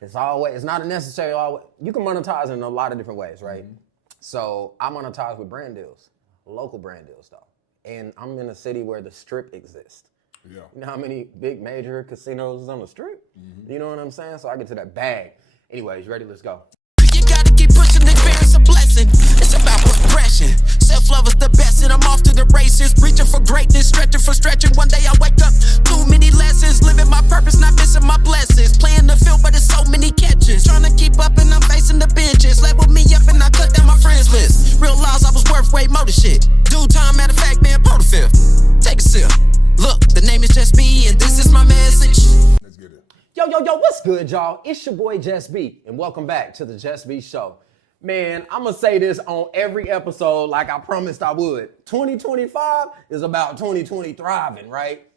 It's not necessarily always, you can monetize in a lot of different ways, right? Mm-hmm. So I monetize with brand deals, local brand deals though. And I'm in a city where the strip exists. Yeah. You know how many big major casinos is on the strip? Mm-hmm. You know what I'm saying? So I get to that bag. Anyways, you ready? Let's go. You gotta keep pushing, experience a blessing. It's about progression. Self-love is the best, and I'm off to the races. Reaching for greatness, stretching for stretching. One day I wake up, too many lessons. Living my purpose, not missing my blessings. Playing the field, but there's so many catches. Trying to keep up, and I'm facing the benches. Level me up, and I cut down my friends list. Realize I was worth way more than shit. Due time, matter of fact, man, pull the fifth. Take a sip. Look, the name is JusB, and this is my message. Let's get it. Yo, what's good, y'all? It's your boy JusB, and welcome back to the JusB Show. Man, I'm going to say this on every episode like I promised I would. 2025 is about 2020 thriving, right?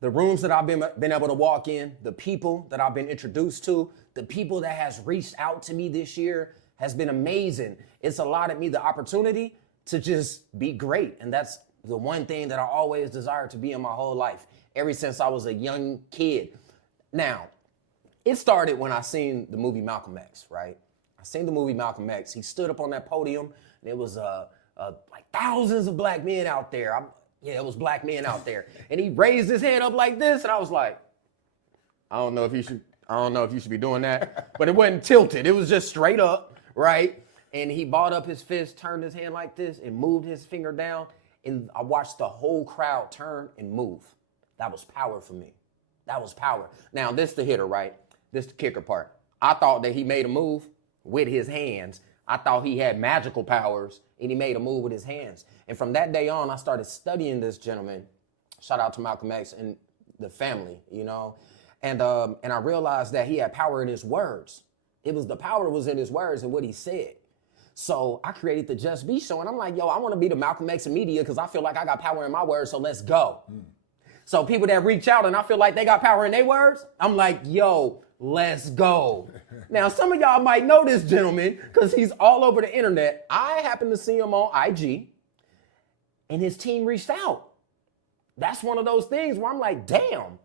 The rooms that I've been able to walk in, the people that I've been introduced to, the people that has reached out to me this year has been amazing. It's allotted me the opportunity to just be great, and that's the one thing that I always desired to be in my whole life, ever since I was a young kid. Now, it started when I seen the movie Malcolm X, right? I seen the movie Malcolm X. He stood up on that podium, and it was like thousands of black men out there. It was black men out there. And he raised his hand up like this, and I was like, I don't know if you should be doing that. But it wasn't tilted. It was just straight up, right? And he balled up his fist, turned his hand like this, and moved his finger down. And I watched the whole crowd turn and move. That was power for me. That was power. Now, this the hitter, right? This the kicker part. I thought that he made a move with his hands. I thought he had magical powers, and he made a move with his hands. And from that day on, I started studying this gentleman. Shout out to Malcolm X and the family, you know? And I realized that he had power in his words. The power was in his words and what he said. So I created the JusB Show, and I'm like, yo, I want to be the Malcolm X of media because I feel like I got power in my words, so let's go. So people that reach out and I feel like they got power in their words, I'm like, yo, let's go. Now, some of y'all might know this gentleman because he's all over the internet. I happened to see him on IG, and his team reached out. That's one of those things where I'm like, damn,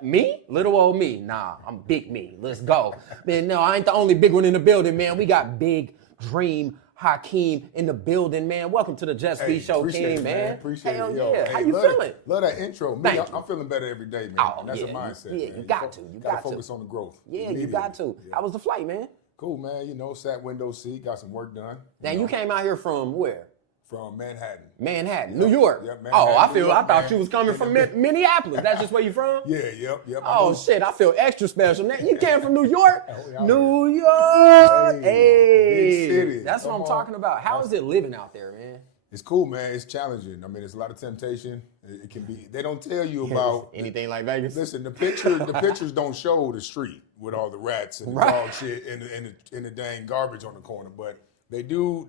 me? Little old me? Nah, I'm big me. Let's go. Man, no, I ain't the only big one in the building, man. We got big Dream Hakeem in the building, man. Welcome to the JusB Show, King, man. Appreciate Hell it, yo. yeah. Hey, How you feeling? Love that intro. Me, I'm feeling better every day, man. Oh, and that's yeah, a mindset. Yeah, man. you got to. You got to focus on the growth. Yeah, you got to. Yeah. How was the flight, man? Cool, man. You know, sat window seat, got some work done. Now, you came out here from where? From Manhattan. Manhattan, New York. Yep, Manhattan, oh, I York, thought you was coming from Minneapolis. That's just where you from? Yeah, yep. Oh shit, I feel extra special. You came from New York? New York. Hey. Big city. That's what I'm talking about. How is it living out there, man? It's cool, man. It's challenging. I mean, it's a lot of temptation. It can be. They don't tell you about anything like Vegas. Listen, the pictures don't show the street with all the rats and the dog shit and the dang garbage on the corner, but they do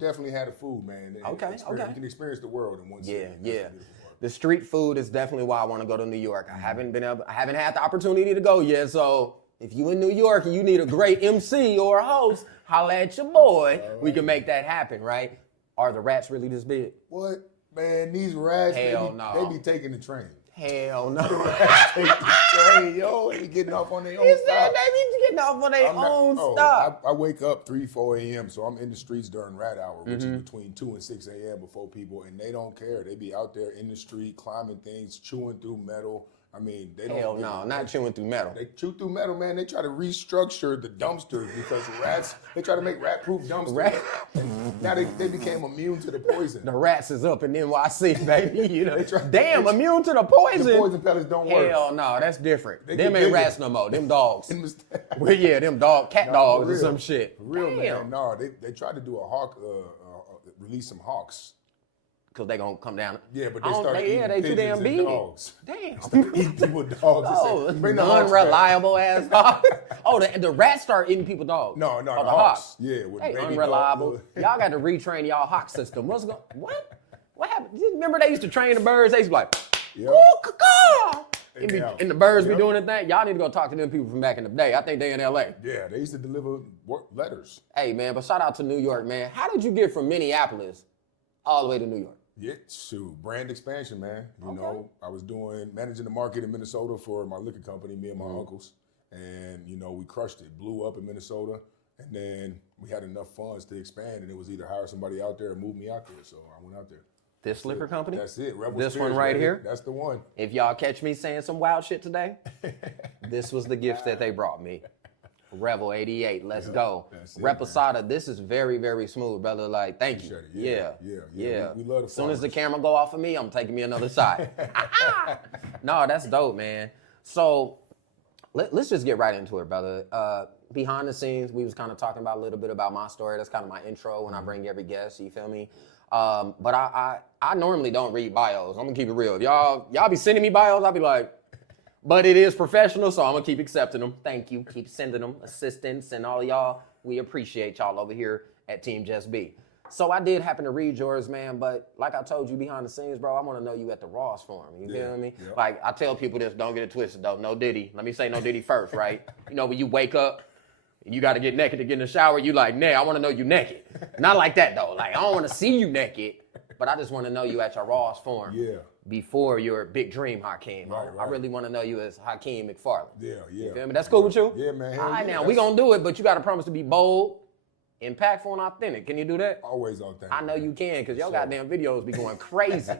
definitely have the food, man. Okay. You can experience the world in one city. Yeah. The street food is definitely why I want to go to New York. I haven't had the opportunity to go yet. So if you in New York and you need a great MC or a host, holla at your boy. We can make that happen, right? Are the rats really this big? What? Man, these rats, they be taking the train. Hell no. Take the train, yo. They be getting off on their own stop. They be getting off on their own stop. I wake up 3, 4 a.m., so I'm in the streets during rat hour, which is between 2 and 6 a.m. before people, and they don't care. They be out there in the street, climbing things, chewing through metal. I mean, they don't. Hell no, not chewing through metal. They chew through metal, man. They try to restructure the dumpsters because rats, they try to make rat-proof dumpsters. Now they became immune to the poison. The rats is up in NYC, baby. You know, immune to the poison. The poison pellets don't work. Hell no, that's different. Them ain't rats no more. Them dogs. Well, yeah, them cat dogs or some shit. For real, man. No, they tried to do a hawk, release some hawks. Because they gonna come down. Yeah, but they started eating they too damn big. Dogs. Damn. Eating people dogs. Oh, the unreliable ass dogs. Oh, the rats start eating people dogs. No, the hawks. Yeah, with hey, unreliable. Y'all got to retrain y'all hawk system. What? What happened? Remember they used to train the birds? They used to be like, ooh, caw. And the birds be doing the thing. Y'all need to go talk to them people from back in the day. I think they in LA. Yeah, they used to deliver letters. Hey, man, but shout out to New York, man. How did you get from Minneapolis all the way to New York? Yeah, brand expansion, man. You know, I was managing the market in Minnesota for my liquor company, me and my uncles. and we crushed it, blew up in Minnesota, and then we had enough funds to expand, and it was either hire somebody out there or move me out there. So I went out there. This liquor company? That's it. Revel This Spirits, one right baby. here? That's the one. If y'all catch me saying some wild shit today, this was the gift that they brought me. Revel 88, let's go. Reposada, this is very, very smooth, brother. Like, thank you. Yeah. We love the As soon as the camera go off of me, I'm taking me another shot. No, that's dope, man. So let's just get right into it, brother. Behind the scenes, we was kind of talking about a little bit about my story. That's kind of my intro when I bring every guest, you feel me? But I normally don't read bios. I'm gonna keep it real. If y'all be sending me bios, I'll be like, but it is professional, so I'm gonna keep accepting them. Thank you. Keep sending them, assistants and all of y'all. We appreciate y'all over here at Team JusB. So I did happen to read yours, man, but like I told you behind the scenes, bro, I want to know you at the Ross Forum. You feel me? Yep. Like, I tell people this, don't get it twisted, though. No Diddy. Let me say no Diddy first, right? When you wake up, and you got to get naked to get in the shower, you like, nah, I want to know you naked. Not like that, though. Like, I don't want to see you naked, but I just want to know you at your Ross Forum. Yeah. Before your big dream, Hakeem. Right. I really want to know you as Hakeem McFarlane. Yeah. You feel me? That's cool with you? Yeah, man. All right, now, we going to do it, but you got to promise to be bold, impactful, and authentic. Can you do that? Always authentic. I know you can, because your goddamn videos be going crazy.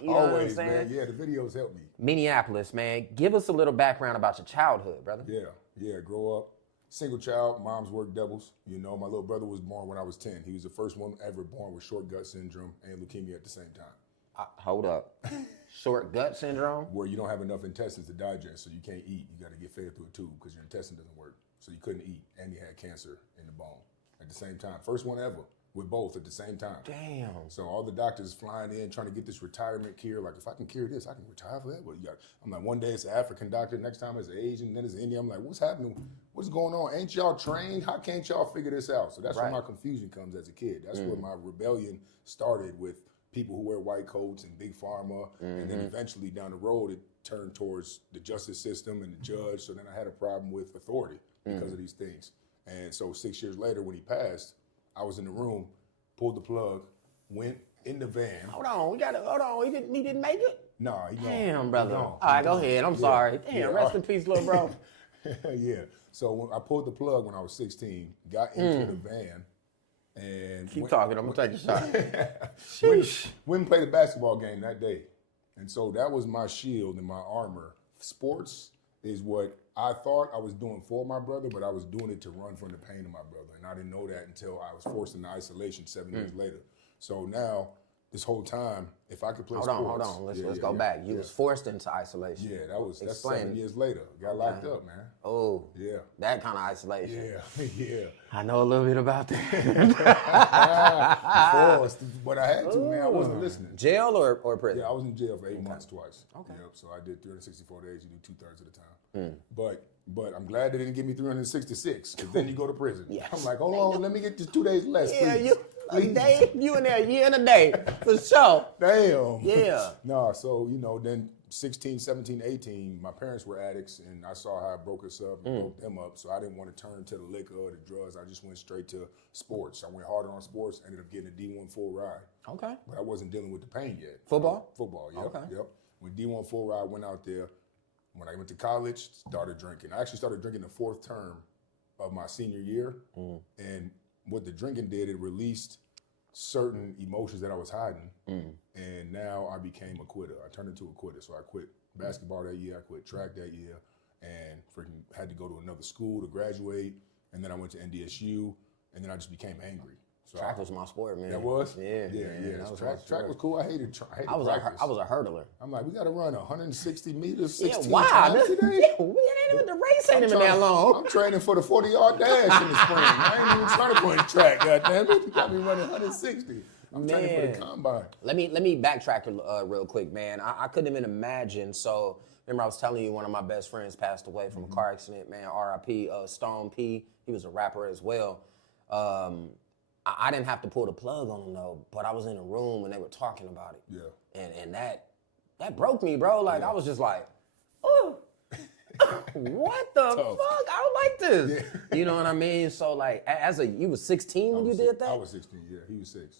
You know what I'm saying? Man. Yeah, the videos help me. Minneapolis, man. Give us a little background about your childhood, brother. Yeah. Grow up. Single child, moms work doubles. My little brother was born when I was 10. He was the first one ever born with short gut syndrome and leukemia at the same time. Hold up. Short gut syndrome? Where you don't have enough intestines to digest, so you can't eat. You got to get fed through a tube because your intestine doesn't work. So you couldn't eat, and you had cancer in the bone at the same time. First one ever with both at the same time. Damn. So all the doctors flying in trying to get this retirement cure. Like, if I can cure this, I can retire forever. I'm like, one day it's an African doctor, next time it's Asian, then it's Indian. I'm like, what's happening? What's going on? Ain't y'all trained? How can't y'all figure this out? So that's where my confusion comes as a kid. That's where my rebellion started, with people who wear white coats and big pharma. And then eventually down the road, it turned towards the justice system and the judge. So then I had a problem with authority because of these things. And so 6 years later, when he passed, I was in the room, pulled the plug, went in the van. Hold on. He didn't make it? Nah, he gone. Damn, brother. He All gone. right, go ahead. I'm sorry. Damn, rest in peace, little bro. Yeah. So when I pulled the plug when I was 16, got into the van, and Keep talking. I'm going to take a shot. went and played a basketball game that day. And so that was my shield and my armor. Sports is what I thought I was doing for my brother, but I was doing it to run from the pain of my brother. And I didn't know that until I was forced into isolation 7 years later. So now, this whole time, if I could play sports. Hold on. Let's go back. You was forced into isolation. Yeah, that's Explain. 7 years later. Got locked up, man. Oh. Yeah. That kind of isolation. Yeah. I know a little bit about that. Forced, but I had to, man. I wasn't listening. Jail or prison? Yeah, I was in jail for 8 months twice. Okay. Yep, so I did 364 days. You do 2/3 of the time. But I'm glad they didn't give me 366, because then you go to prison. Yes. I'm like, hold on, let me get just 2 days less, please. You in there a year and a day, for sure. Damn. Yeah. No, so, then 16, 17, 18, my parents were addicts, and I saw how it broke us up and broke them up, so I didn't want to turn to the liquor or the drugs. I just went straight to sports. I went harder on sports, ended up getting a D1 ride. Okay. But I wasn't dealing with the pain yet. Football? Football, yep. Okay. Yep. When D1 ride went out there, when I went to college, started drinking. I actually started drinking the 4th term of my senior year, and what the drinking did, it released certain emotions that I was hiding, and now I became a quitter. I turned into a quitter. So I quit basketball that year, I quit track that year, and freaking had to go to another school to graduate, and then I went to NDSU, and then I just became angry. So Track was my sport, man. That was? Yeah. Yeah. That was Track was cool. I hated practice. I was a hurdler. I'm like, we got to run 160 meters, Yeah, 16 wow. times today. Yeah, the race ain't even that long. I'm training for the 40-yard dash in the spring. I ain't even trying to go in the track, goddamn it. You got me running 160. I'm training for the combine. Let me backtrack real quick, man. I couldn't even imagine. So remember, I was telling you one of my best friends passed away from a car accident, man. R.I.P. Stone P. He was a rapper as well. I didn't have to pull the plug on him though, but I was in a room when they were talking about it. Yeah. And that broke me, bro. Like I was just like, oh, what the fuck? I don't like this. Yeah. You know what I mean? So like, you was 16 when you did that? I was 16. Yeah, he was 6.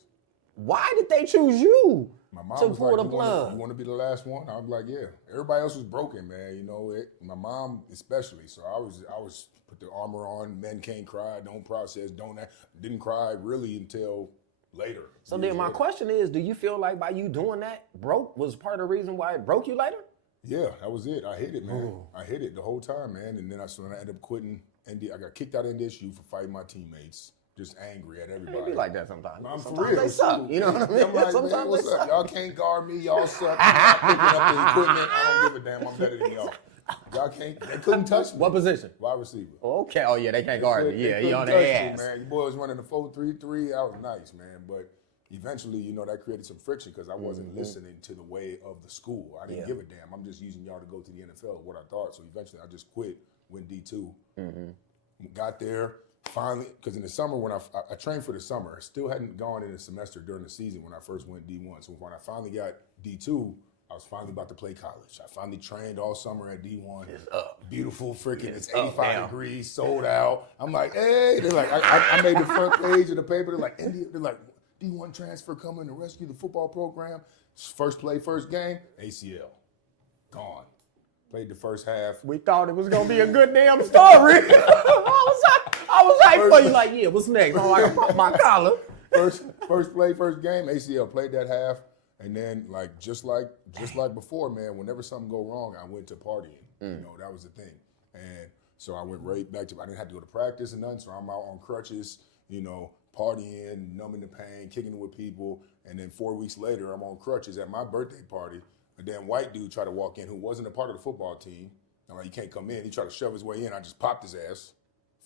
Why did they choose you My mom to was pull like, the plug? you want to be the last one? I was like, yeah. Everybody else was broken, man. You know it. My mom especially. So I was put the armor on. Men can't cry. Don't process. Don't act. Didn't cry really until later. So then my question is, do you feel like by you doing that, was part of the reason why it broke you later? Yeah, that was it. I hit it, man. Ooh. I hit it the whole time, man. And then I ended up quitting. I got kicked out of NDSU for fighting my teammates. Just angry at everybody. They be like that sometimes. Sometimes for real. They suck. You know what I mean? I'm like, Sometimes man, what's they suck. up? Y'all can't guard me. Y'all suck. I'm not picking up the equipment. I don't give a damn. I'm better than y'all. Y'all can't. They couldn't touch me. What position? Wide receiver. Okay. Oh yeah, they can't guard me. Yeah, he on their ass. Man, you boys running the 4-3-3. That was nice, man. But eventually, that created some friction because I wasn't listening to the way of the school. I didn't give a damn. I'm just using y'all to go to the NFL. What I thought. So eventually, I just quit. Went D2. Got there. Finally, because in the summer when I trained for the summer, I still hadn't gone in a semester during the season when I first went D1. So when I finally got D2, I was finally about to play college. I finally trained all summer at D1. It's up. Beautiful, freaking, it's 85 degrees, sold out. I'm like, hey, they're like, I made the front page of the paper. They're like, D1 transfer coming to rescue the football program. First play, first game, ACL, gone. Played the first half. We thought it was gonna be a good damn story. I was hyped for you, like, yeah, what's next? I'm like, I popped my collar. First play, first game, ACL. Played that half, and then just like before, man. Whenever something go wrong, I went to partying. That was the thing, and so I went right back to. I didn't have to go to practice and nothing, so I'm out on crutches. Partying, numbing the pain, kicking it with people, and then 4 weeks later, I'm on crutches at my birthday party. A damn white dude tried to walk in who wasn't a part of the football team. I'm like, you can't come in. He tried to shove his way in. I just popped his ass.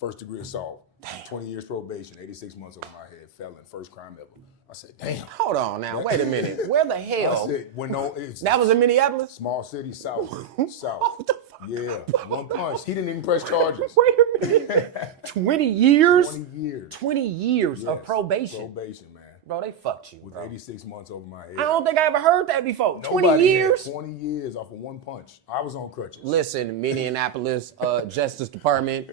First degree assault. 20 years probation, 86 months over my head. Felon, first crime ever. I said, damn. Hold on now. Wait a minute. Where the hell? I said, that was in Minneapolis? Small city, south. What the fuck? Yeah, one punch. He didn't even press charges. Wait a minute. 20 years? 20 years. 20 years of probation. Probation, man. Bro, they fucked you. With 86 months over my head. I don't think I ever heard that before. Nobody 20 years? 20 years off of one punch. I was on crutches. Listen, Minneapolis Justice Department,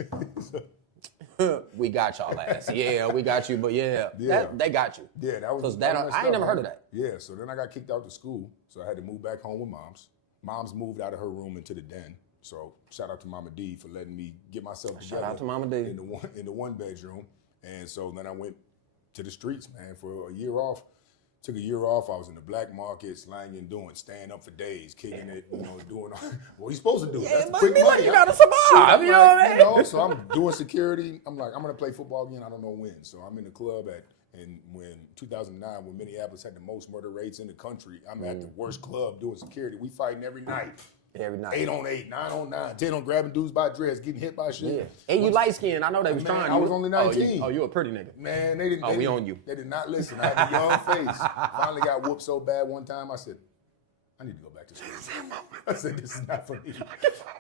we got y'all ass. Yeah, we got you, but they got you. Yeah, that was. I ain't never heard of that. Yeah, so then I got kicked out of school, so I had to move back home with moms. Mom's moved out of her room into the den. So shout out to Mama D for letting me get myself together. Shout out to Mama D. In the one bedroom. And so then I went to the streets, man, for a year off. Took a year off. I was in the black market, slanging, staying up for days, kicking it, doing what you supposed to do. Yeah, That's but quick money. You gotta survive. You know what I mean? So I'm doing security. I'm like, I'm gonna play football again. I don't know when. So I'm in the club when 2009, when Minneapolis had the most murder rates in the country. I'm at the worst club doing security. We fighting every night. Every night. 8 on 8, 9 on 9, 10 on grabbing dudes by dress, getting hit by shit. Yeah. And you light skinned. I know they was trying. I was only 19. Oh, you a pretty nigga. Man, they didn't. We on you. They did not listen. I had a young face. Finally got whooped so bad one time. I said, I need to go back to school. I said, this is not for me.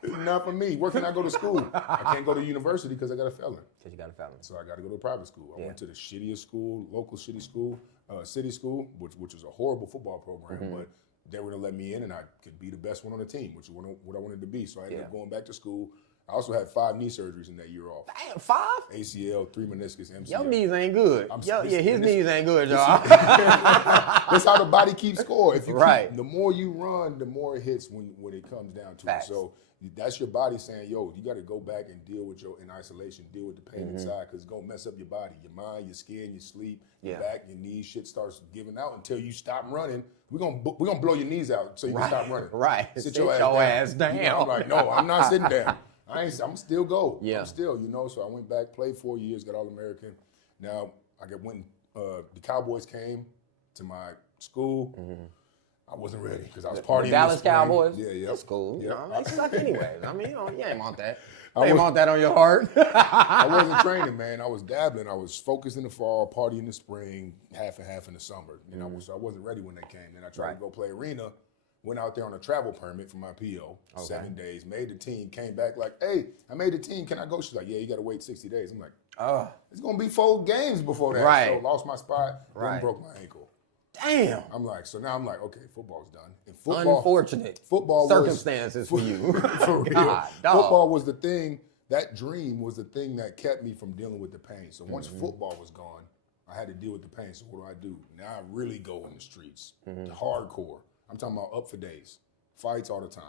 This is not for me. Where can I go to school? I can't go to university because I got a felon. Because you got a felon. So I got to go to a private school. I went to the shittiest school, local shitty school, city school, which was a horrible football program, but they were going to let me in and I could be the best one on the team, which is what I wanted to be. So I ended up going back to school. I also had 5 knee surgeries in that year off. Damn, 5? ACL, 3 meniscus, MCL. Your knees ain't good. His knees ain't good, y'all. That's how the body keeps score. If you the more you run, the more it hits when it comes down to it. So that's your body saying, yo, you got to go back and deal with in isolation, deal with the pain inside, because it's going to mess up your body, your mind, your skin, your sleep, your back, your knees. Shit starts giving out until you stop running. We're gonna blow your knees out so you can stop running. Right. Sit your ass down. I'm like, no, I'm not sitting down. I'm still go. Yeah. I'm still, so I went back, played 4 years, got All-American. Now the Cowboys came to my school. I wasn't ready because I was partying. The Dallas Cowboys? Yeah. That's cool. Yeah. They suck anyways. I mean, you ain't want that. You ain't want that on your heart. I wasn't training, man. I was dabbling. I was focused in the fall, party in the spring, half and half in the summer. So I wasn't ready when they came. Then I tried to go play arena. Went out there on a travel permit for my PO, 7 days, made the team, came back like, hey, I made the team, can I go? She's like, yeah, you got to wait 60 days. I'm like, it's going to be 4 games before that. Right. So lost my spot, then broke my ankle. Damn. So now I'm like, okay, football's done. And unfortunate circumstances for you. For real. God, football was the thing, that dream was the thing that kept me from dealing with the pain. So once football was gone, I had to deal with the pain. So what do? Now I really go in the streets, the hardcore. I'm talking about up for days, fights all the time,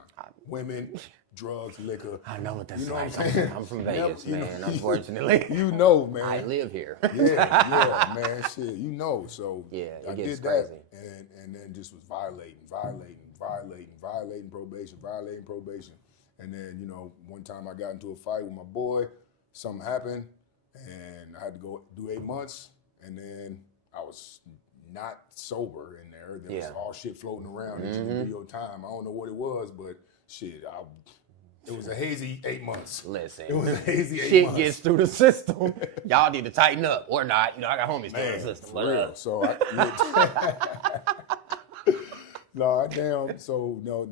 women, drugs, liquor. I know what that's You know like. what I'm saying? I'm from Vegas, You know- man. Unfortunately, You know, man. I live here. Yeah, man, shit, you know. So Yeah, it I gets did that, crazy. and then just was violating probation. And then, you know, one time I got into a fight with my boy, something happened, and I had to go do 8 months, and then I was not sober in there. There was all shit floating around in video time. I don't know what it was, but shit, it was a hazy 8 months. Listen, It was a hazy 8 shit months. gets through the system. Y'all need to tighten up or not. You know, I got homies through the Man, system. for But, real. So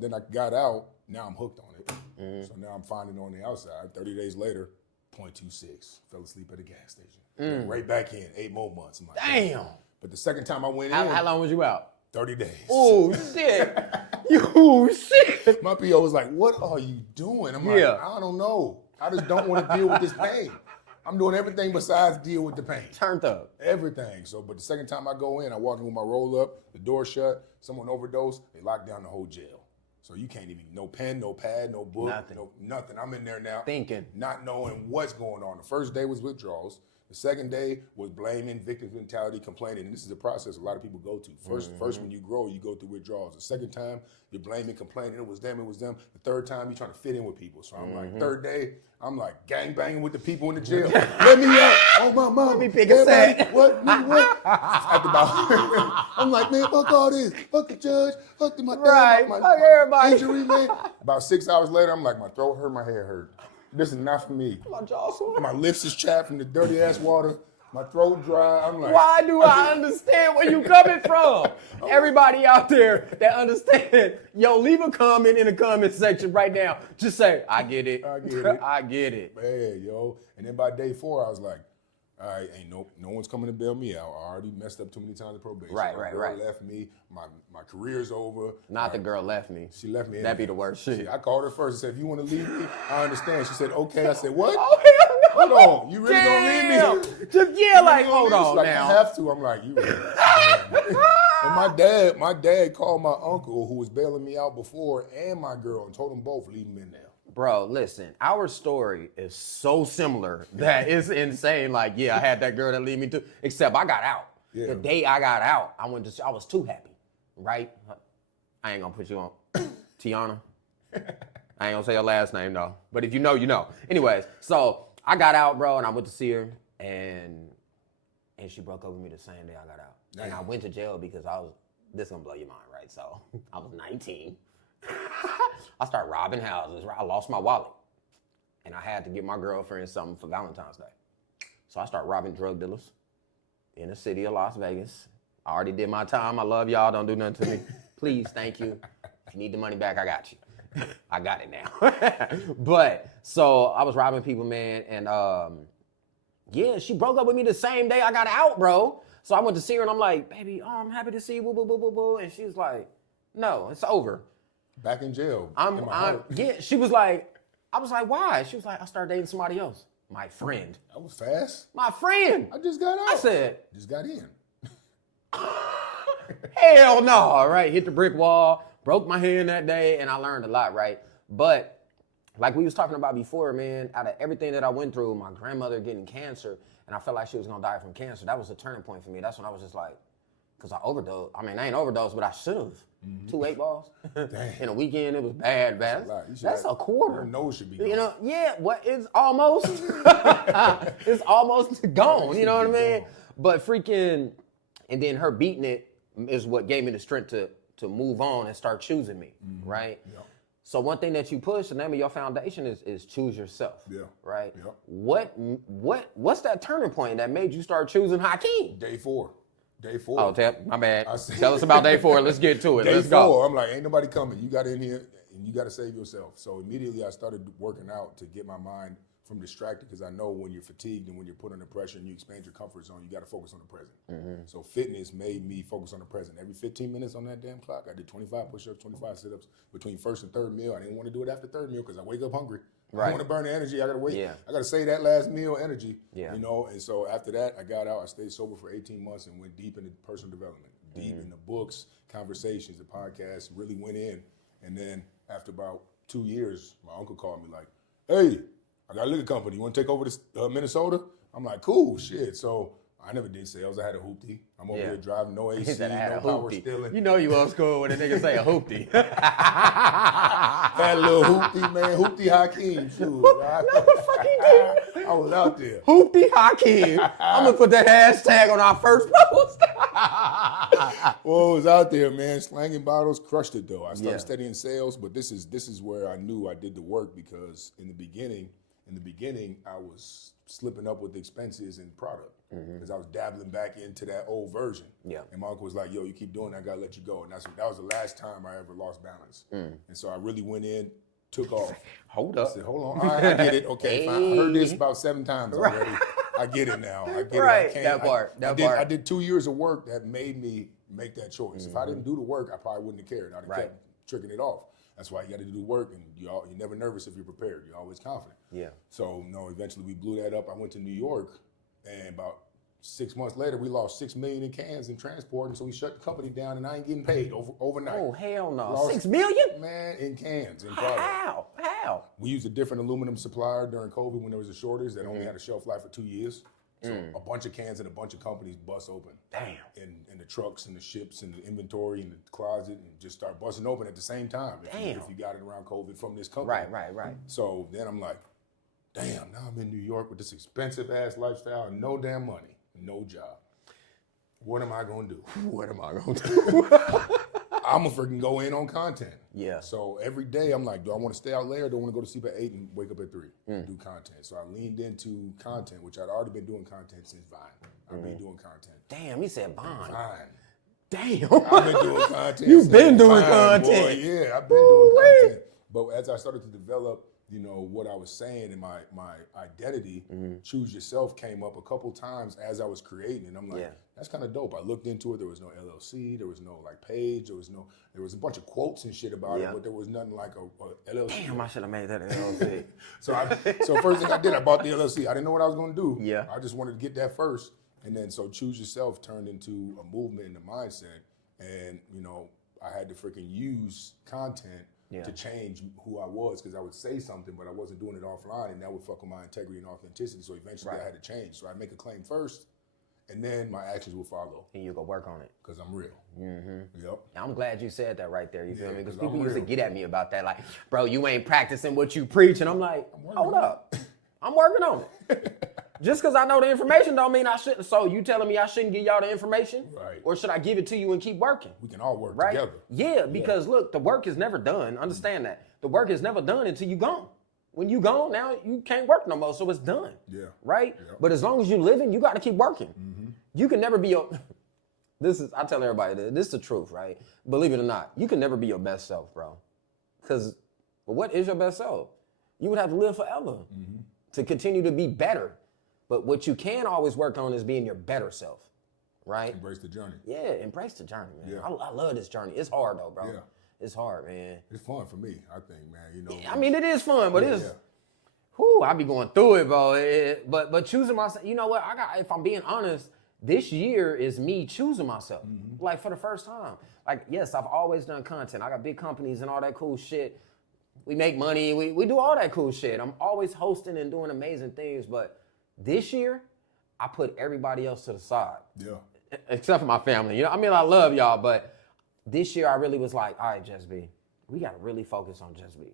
then I got out. Now I'm hooked on it. So now I'm finding it on the outside. 30 days later, 0.26. Fell asleep at a gas station. Then right back in, 8 more months. I'm like, damn. But the second time I went in, How long was you out? 30 days. Oh, shit. You shit. My PO was like, what are you doing? I'm like, I don't know. I just don't want to deal with this pain. I'm doing everything besides deal with the pain. Turned up. Everything. So, but the second time I go in, I walk in with my roll up, the door shut, someone overdosed, they lock down the whole jail. So you can't even, no pen, no pad, no book, nothing. I'm in there now. Thinking. Not knowing what's going on. The first day was withdrawals. The second day was blaming, victim mentality, complaining. And this is a process a lot of people go to. First when you grow, you go through withdrawals. The second time, you're blaming, complaining, it was them. The third time, you're trying to fit in with people. So I'm like, third day, I'm like gang banging with the people in the jail. Let me out. Oh, my mom. Let me pick a set. What? After about, I'm like, man, fuck all this. Fuck the judge. Fuck my dad. Right. My Fuck everybody. injury, man. About 6 hours later, I'm like, my throat hurt, my head hurt. This is not for me. My jaw sore. My lips is chapped from the dirty ass water. My throat dry. I'm like, Why do I understand where you coming from? Everybody out there that understand, yo, leave a comment in the comment section right now. Just say, I get it. I get it. I get it. man, yo. And then by day 4, I was like, all right, no one's coming to bail me out. I already messed up too many times in probation. Right. My girl left me. My career's over. Not the girl left me. She left me. That'd be the worst shit. I called her first and said, if you want to leave me, I understand. She said, okay. I said, what? Oh, hell no. Hold on. You really gonna leave me? Just like, hold on She's like, now. I have to. I'm like, you really? And my dad called my uncle who was bailing me out before and my girl and told them both, leave them in there. Bro, listen, our story is so similar that it's insane. Like, yeah, I had that girl that lead me to, except I got out. Yeah. The day I got out, I was too happy, right? I ain't gonna put you on. Tiana. I ain't gonna say her last name though, but if you know, you know. Anyways, so I got out, bro, and I went to see her, and she broke up with me the same day I got out. Damn. And I went to jail because this gonna blow your mind, right? So I was 19. I started robbing houses. I lost my wallet. And I had to get my girlfriend something for Valentine's Day. So I started robbing drug dealers in the city of Las Vegas. I already did my time. I love y'all. Don't do nothing to me. Please, thank you. If you need the money back, I got you. I got it now. But, so I was robbing people, man. And, yeah, she broke up with me the same day I got out, bro. So I went to see her, and I'm like, baby, I'm happy to see you, boo, boo, boo, boo, boo. And she was like, no, it's over. Back in jail. Yeah, she was like, I was like, why? She was like, I started dating somebody else. My friend. That was fast. My friend. I just got out. I said, just got in. hell no, all right? Hit the brick wall, broke my hand that day, and I learned a lot, right? But like we was talking about before, man, out of everything that I went through, my grandmother getting cancer, and I felt like she was gonna die from cancer, that was a turning point for me. That's when I was just like, because I overdosed. I mean, I ain't overdosed, but I should have. 2 8 balls. In a weekend, it was bad. That's a quarter. Your nose should be gone. You know, yeah, it's almost, it's almost gone, you know what I mean? Gone. But freaking, and then her beating it is what gave me the strength to move on and start choosing me, right? Yeah. So one thing that you push, the name of your foundation is choose yourself, right? Yeah. What's that turning point that made you start choosing Hakeem? Day 4. Oh, my bad. Tell us about day 4. Let's get to it. Day Let's 4, go. I'm like, ain't nobody coming. You got in here and you got to save yourself. So immediately I started working out to get my mind from distracted because I know when you're fatigued and when you're put under pressure and you expand your comfort zone, you got to focus on the present. So fitness made me focus on the present. Every 15 minutes on that damn clock, I did 25 push-ups, 25 sit-ups between first and third meal. I didn't want to do it after third meal because I wake up hungry. I Right. don't want to burn the energy. I gotta wait. Yeah. I gotta save that last meal energy. Yeah. You know. And so after that, I got out. I stayed sober for 18 months and went deep into personal development, deep into books, conversations, the podcast. Really went in. And then after about 2 years, my uncle called me like, "Hey, I got a liquor company. You want to take over this Minnesota?" I'm like, "Cool, shit." So I never did sales. I had a hoopty. I'm over here driving no AC, He said I had no a power hoopty. stealing. You know you old school when a nigga say a hoopty. Had a little hoopty, man. Hoopty Hakeem, shoot. No, fuck you did. I was out there. Hoopty Hakeem. I'm gonna put that hashtag on our first post. Well, I was out there, man, slanging bottles, crushed it though. I started Yeah. studying sales, but this is where I knew I did the work because in the beginning, I was slipping up with expenses and product because I was dabbling back into that old version. Yeah. And my uncle was like, "Yo, you keep doing that, I gotta let you go." And that was the last time I ever lost balance. And so I really went in, took off. Hold I up. said, "Hold on, all right, I get it. Okay, fine. I heard this about 7 times already. I get it now. I get Right. it. I That part. I did 2 years of work that made me make that choice. If I didn't do the work, I probably wouldn't have cared. I'd have kept tricking it off. That's why you got to do the work, and you're never nervous if you're prepared. You're always confident. Yeah. So eventually we blew that up. I went to New York, and about 6 months later, we lost $6 million in cans in transport, and so we shut the company down, and I ain't getting paid overnight. Oh hell no. Lost- 6 million? Man, in cans, in product. How? We used a different aluminum supplier during COVID when there was a shortage that only had a shelf life for 2 years. So a bunch of cans and a bunch of companies bust open. Damn. In the trucks and the ships and the inventory and the closet and just start busting open at the same time. If you got it around COVID from this company. Right. So then I'm like, damn, now I'm in New York with this expensive ass lifestyle and no damn money, no job. What am I gonna do? What am I gonna do? I'm gonna freaking go in on content. Yeah. So every day I'm like, do I want to stay out late or do I want to go to sleep at 8 and wake up at 3 and do content? So I leaned into content, which I'd already been doing content since Vine. I've been doing content. Damn, he said Vine. Vine. Damn. I've been doing content. You've been since doing Vine, content. boy. Yeah, I've been doing content. But as I started to develop, what I was saying in my identity, choose yourself came up a couple times as I was creating. And I'm like, that's kind of dope. I looked into it. There was no LLC. There was no page. There was a bunch of quotes and shit about it, but there was nothing like a LLC. Damn, I should have made that an LLC. So first thing I did, I bought the LLC. I didn't know what I was going to do. Yeah. I just wanted to get that first. And then so choose yourself turned into a movement and a mindset. And, I had to freaking use content to change who I was because I would say something, but I wasn't doing it offline, and that would fuck with my integrity and authenticity. So eventually I had to change. So I make a claim first, and then my actions will follow. And you go work on it. Because I'm real. Yep. I'm glad you said that right there. You feel me? Because 'cause people I'm used to real. get at me about that, like, bro, you ain't practicing what you preach. And I'm like, hold up. I'm working on it. Just because I know the information don't mean I shouldn't. So you telling me I shouldn't give y'all the information? Right. Or should I give it to you and keep working? We can all work Right? together. Yeah, because look, the work is never done. Understand that. The work is never done until you gone. When you gone, now you can't work no more, so it's done. Yeah. Right? Yeah. But as long as you living, you got to keep working. You can never be your... I tell everybody this is the truth, right? Believe it or not, you can never be your best self, bro. Because what is your best self? You would have to live forever to continue to be better. But what you can always work on is being your better self, right? Embrace the journey. Yeah, embrace the journey, man. Yeah. I love this journey. It's hard though, bro. Yeah. It's hard, man. It's fun for me, I think, man. I mean, it is fun, but Yeah, it's, yeah. whew, I be going through it, bro. But choosing myself, you know what? If I'm being honest, this year is me choosing myself, like for the first time. Like, yes, I've always done content. I got big companies and all that cool shit. We make money. We do all that cool shit. I'm always hosting and doing amazing things, but this year, I put everybody else to the side. Yeah. Except for my family. I mean, I love y'all, but this year I really was like, all right, JusB, we got to really focus on JusB.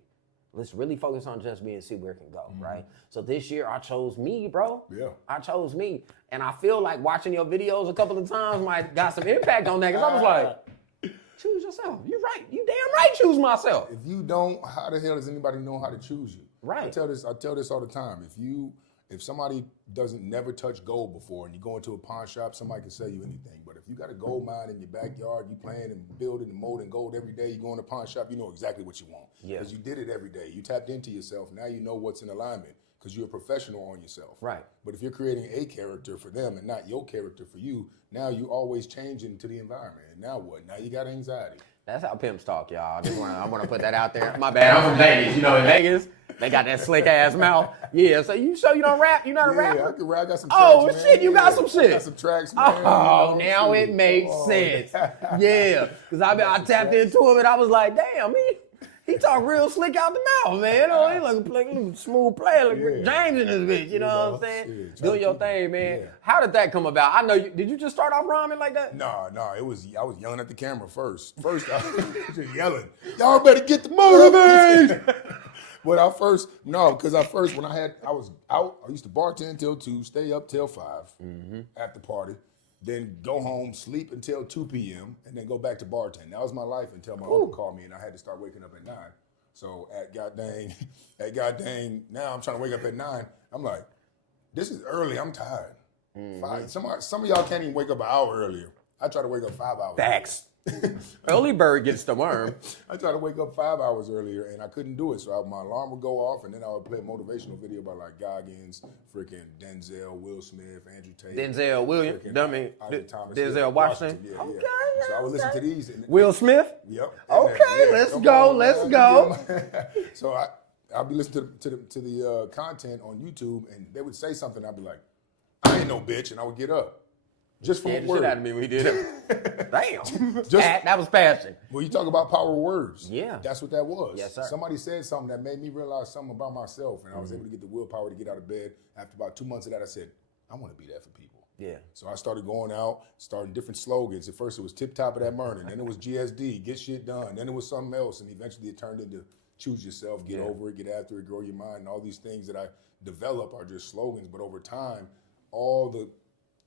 Let's really focus on JusB and see where it can go, right? So this year I chose me, bro. Yeah. I chose me. And I feel like watching your videos a couple of times might got some impact on that, because I was like, choose yourself. You're right. You damn right choose myself. If you don't, how the hell does anybody know how to choose you? Right. I tell this all the time. If somebody doesn't never touch gold before and you go into a pawn shop, somebody can sell you anything. But if you got a gold mine in your backyard, you playing and building and molding gold every day, you go in a pawn shop, you know exactly what you want. Yeah. Because you did it every day. You tapped into yourself. Now you know what's in alignment because you're a professional on yourself. Right. But if you're creating a character for them and not your character for you, now you always changing to the environment. And now what? Now you got anxiety. That's how pimps talk, y'all. I want to put that out there. My bad. I'm from Vegas. You know, in Vegas, they got that slick ass mouth. Yeah. So you don't rap? You not a rapper? I can rap. I got some tracks, Oh man. shit! You got some shit. I got some tracks, man. Oh, now it makes sense. Yeah, because I tapped into him and I was like, damn, he talk real slick out the mouth, man. Oh, he like a smooth player, like Rick James in this bitch. You know what I'm saying? Doing your thing, man. Yeah. How did that come about? I know did you just start off rhyming like that? No. I was yelling at the camera first. I was just yelling. Y'all better get the motivate. But when I was out, I used to bartend till 2, stay up till 5 at the party, then go home, sleep until 2 p.m., and then go back to bartend. That was my life until my uncle called me and I had to start waking up at 9. So at goddamn, now I'm trying to wake up at 9. I'm like, this is early, I'm tired. Some of y'all can't even wake up an hour earlier. I try to wake up 5 hours. Facts. Early bird gets the worm. I tried to wake up 5 hours earlier and I couldn't do it. So my alarm would go off and then I would play a motivational video by like Goggins, freaking Denzel, Will Smith, Andrew Tate. Denzel Williams, dummy. Thomas, Denzel Washington. Yeah. Okay. So I would listen to these. Will Smith? Yep. Okay, let's go. So I'll be listening to the content on YouTube and they would say something. I'd be like, I ain't no bitch. And I would get up. Just from a word. Shit out of me when he did it. Damn. That was passion. Well, you talk about power of words. Yeah. That's what that was. Yes, sir. Somebody said something that made me realize something about myself, and I was able to get the willpower to get out of bed. After about 2 months of that, I said, I want to be that for people. Yeah. So I started going out, starting different slogans. At first, it was Tip Top of That Morning. Then it was GSD, Get Shit Done. Then it was something else, and eventually it turned into Choose Yourself, Get Over It, Get After It, Grow Your Mind. And all these things that I develop are just slogans, but over time, all the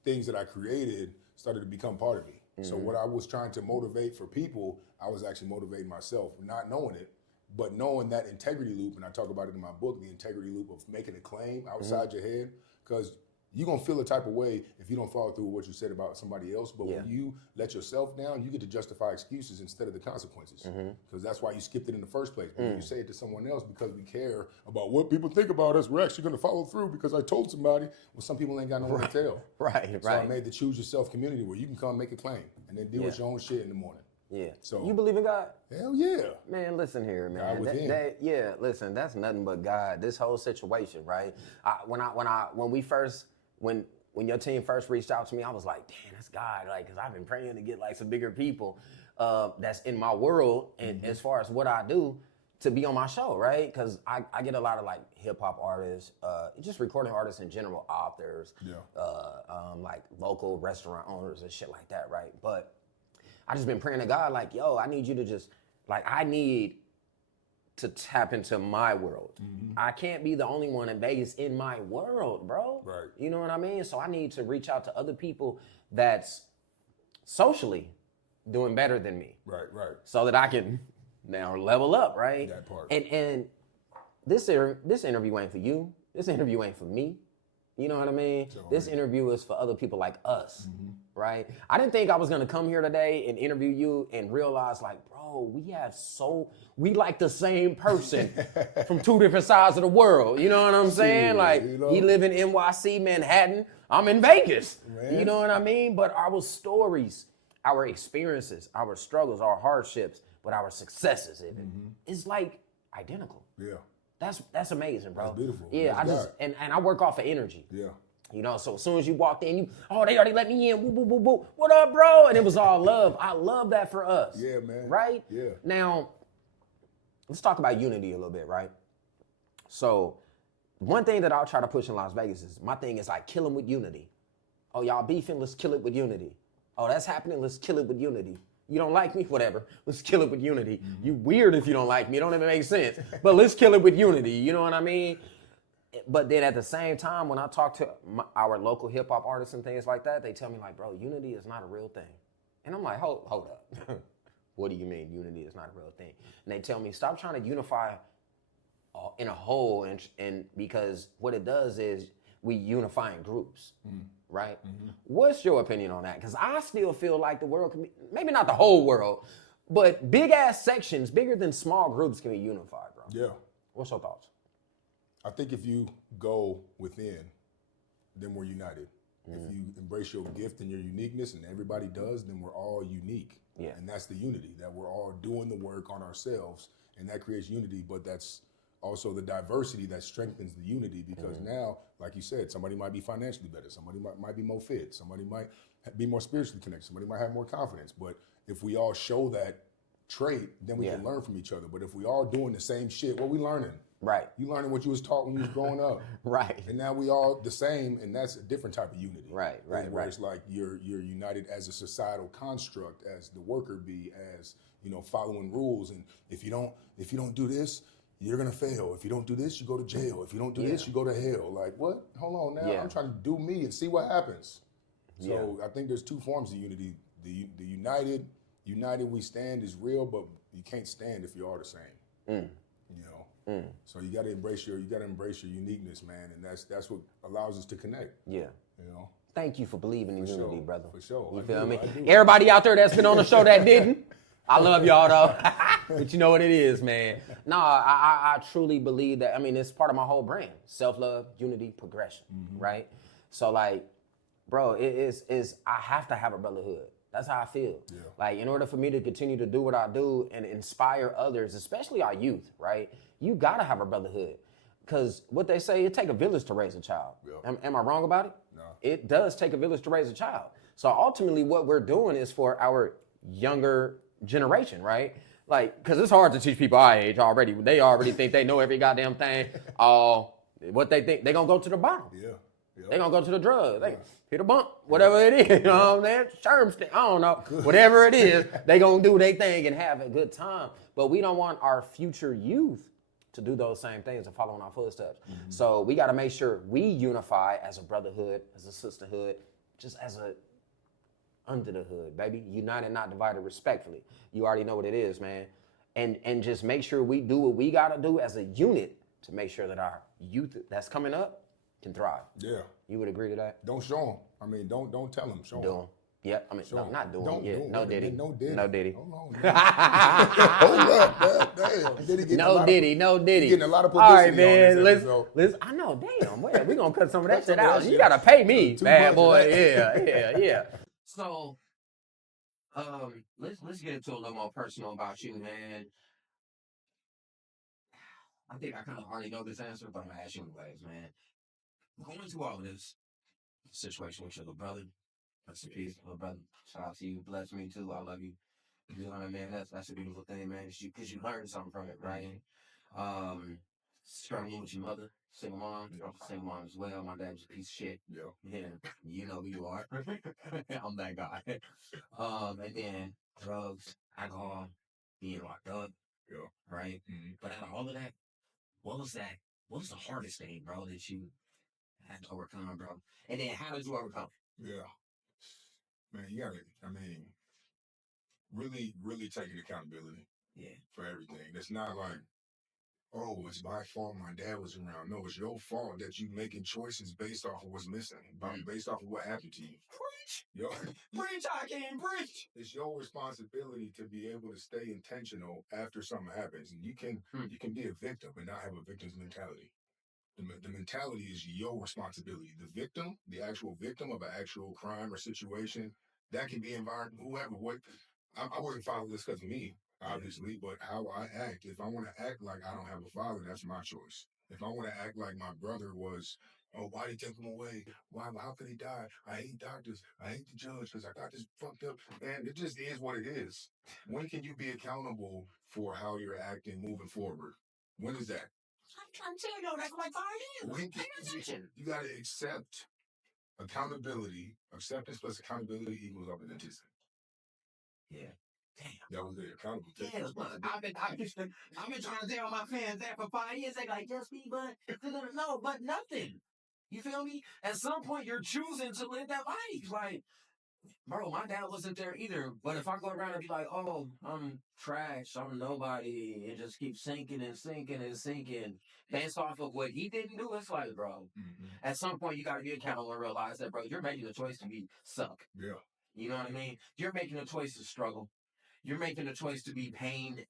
things that I created started to become part of me. So what I was trying to motivate for people, I was actually motivating myself, not knowing it, but knowing that integrity loop, and I talk about it in my book, the integrity loop of making a claim outside your head, because you're going to feel a type of way if you don't follow through with what you said about somebody else, but when you let yourself down, you get to justify excuses instead of the consequences, because that's why you skipped it in the first place. But when you say it to someone else because we care about what people think about us, we're actually going to follow through because I told somebody. Well, some people ain't got no one to tell. Right. So I made the Choose Yourself community where you can come make a claim and then deal with your own shit in the morning. Yeah. So you believe in God? Hell yeah. Man, listen here, man. God within. Listen, that's nothing but God. This whole situation, right? When your team first reached out to me, I was like, damn, that's God. Like, cause I've been praying to get like some bigger people that's in my world and as far as what I do to be on my show, right? Cause I get a lot of like hip hop artists, just recording artists in general, authors, like local restaurant owners and shit like that, right? But I just been praying to God, like, yo, I need you to just, like, I need to tap into my world. I can't be the only one in Vegas in my world, bro. Right. You know what I mean? So I need to reach out to other people that's socially doing better than me. Right. So that I can now level up, right? That part. And this interview ain't for you. This interview ain't for me. You know what I mean? This interview is for other people like us, right? I didn't think I was gonna come here today and interview you and realize like, bro, we like the same person from two different sides of the world. You know what I'm saying? Like, he live in NYC, Manhattan. I'm in Vegas. Man. You know what I mean? But our stories, our experiences, our struggles, our hardships, but our successes, it's like identical. Yeah. That's amazing, bro. That's beautiful. Yeah, That's and I work off of energy. Yeah. You know, so as soon as you walked in, they already let me in. Woo, woo, woo, woo. What up, bro? And it was all love. I love that for us. Yeah, man. Right? Yeah. Now, let's talk about unity a little bit, right? So, one thing that I'll try to push in Las Vegas is my thing is like kill them with unity. Oh, y'all beefing? Let's kill it with unity. Oh, that's happening? Let's kill it with unity. You don't like me? Whatever. Let's kill it with unity. You weird if you don't like me. It don't even make sense. But let's kill it with unity. You know what I mean? But then at the same time, when I talk to our local hip hop artists and things like that, they tell me like, bro, unity is not a real thing. And I'm like, hold up. What do you mean unity is not a real thing? And they tell me, stop trying to unify in a whole, and because what it does is we unify in groups, right? What's your opinion on that? Because I still feel like the world can be, maybe not the whole world, but big ass sections, bigger than small groups can be unified, bro. Yeah. What's your thoughts? I think if you go within, then we're united. If you embrace your gift and your uniqueness, and everybody does, then we're all unique. Yeah. And that's the unity, that we're all doing the work on ourselves, and that creates unity. But that's also the diversity that strengthens the unity, because now, like you said, somebody might be financially better, somebody might be more fit, somebody might be more spiritually connected, somebody might have more confidence. But if we all show that trait, then we can learn from each other. But if we all doing the same shit, what we learning? Right. You learning what you was taught when you was growing up. Right. And now we all the same, and that's a different type of unity. Right. Where it's like you're united as a societal construct, as the worker bee, as following rules. And if you don't do this, you're gonna fail. If you don't do this, you go to jail. If you don't do this, you go to hell. Like, what? Hold on now. I'm trying to do me and see what happens. So I think there's two forms of unity. The united we stand is real, but you can't stand if you're all the same. So you got to embrace your uniqueness, man, and that's what allows us to connect. Yeah. Thank you for believing in unity, brother. For sure. You feel me? Everybody out there that's been on the show that didn't, I love y'all though. But you know what it is, man. No, I truly believe that. I mean, it's part of my whole brand: self-love, unity, progression. Right? So like, bro, it is. I have to have a brotherhood. That's how I feel. Yeah. Like, in order for me to continue to do what I do and inspire others, especially our youth, right? You gotta have a brotherhood. Because what they say, it take a village to raise a child. Yeah. Am I wrong about it? No. It does take a village to raise a child. So ultimately what we're doing is for our younger generation, right? Like, because it's hard to teach people our age already. They already think they know every goddamn thing. What they think, they gonna go to the bottom. Yeah. They gonna go to the drugs. They hit a bump, whatever it is, you know what I'm saying? Sherm stick, I don't know. Whatever it is, they gonna do their thing and have a good time. But we don't want our future youth to do those same things and follow in our footsteps. So we gotta make sure we unify as a brotherhood, as a sisterhood, just as a under the hood, baby. United, not divided, respectfully. You already know what it is, man. And just make sure we do what we gotta do as a unit to make sure that our youth that's coming up can thrive. Yeah. You would agree to that? Don't show them. I mean, don't tell them. Show them. Do them. Yeah, I mean, no, not do them. Don't Yeah, do 'em. no Diddy. No Diddy. No Diddy. Hold on. Hold up, man. Damn. Diddy No Diddy. Getting a lot of publicity. All right, man. On this episode. Listen. I know. Damn. Well, we gonna cut some of that shit out. You gotta pay me, bad boy. Yeah. So, let's get into a little more personal about you, man. I think I kind of already know this answer, but I'm gonna ask you anyways, man. Going through all of this situation with your little brother, rest in peace, little brother. Shout out to you, bless me too. I love you. You know what I mean? That's a beautiful thing, man. Because you learned something from it, right? Struggling with your mother, single mom as well. My dad was a piece of shit. Yeah, you know who you are. I'm that guy. And then drugs, alcohol, being locked up. Yeah. Right. But out of all of that, what was the hardest thing, bro, that you had to overcome, bro? And then how did you overcome? Yeah. Man, you gotta, really, really taking accountability. Yeah. For everything. It's not like, oh, it's my fault my dad was around. No, it's your fault that you making choices based off of what's missing, based off of what happened to you. Preach! Preach, Hakeem, preach! It's your responsibility to be able to stay intentional after something happens. And you can be a victim and not have a victim's mentality. The mentality is your responsibility. The victim, the actual victim of an actual crime or situation, that can be environment, whoever. I wasn't fatherless because of me, obviously, but how I act. If I want to act like I don't have a father, that's my choice. If I want to act like my brother was, oh, why did he take him away? Why? How could he die? I hate doctors. I hate the judge because I got this fucked up. And it just is what it is. When can you be accountable for how you're acting moving forward? When is that? I'm trying to tell you, that's like 5 years. You got to accept accountability. Acceptance plus accountability equals authenticity. Yeah. Damn. That was it. Accountable. Yeah, look, I've been trying to tell my fans that for 5 years. They like, just be, but no, but nothing. You feel me? At some point, you're choosing to live that life. Like, bro, my dad wasn't there either. But if I go around and be like, oh, I'm trash, I'm nobody, and just keep sinking based off of what he didn't do, it's like, bro, at some point, you got to be accountable and realize that, bro, you're making a choice to be suck. Yeah. You know what I mean? You're making a choice to struggle. You're making a choice to be pained.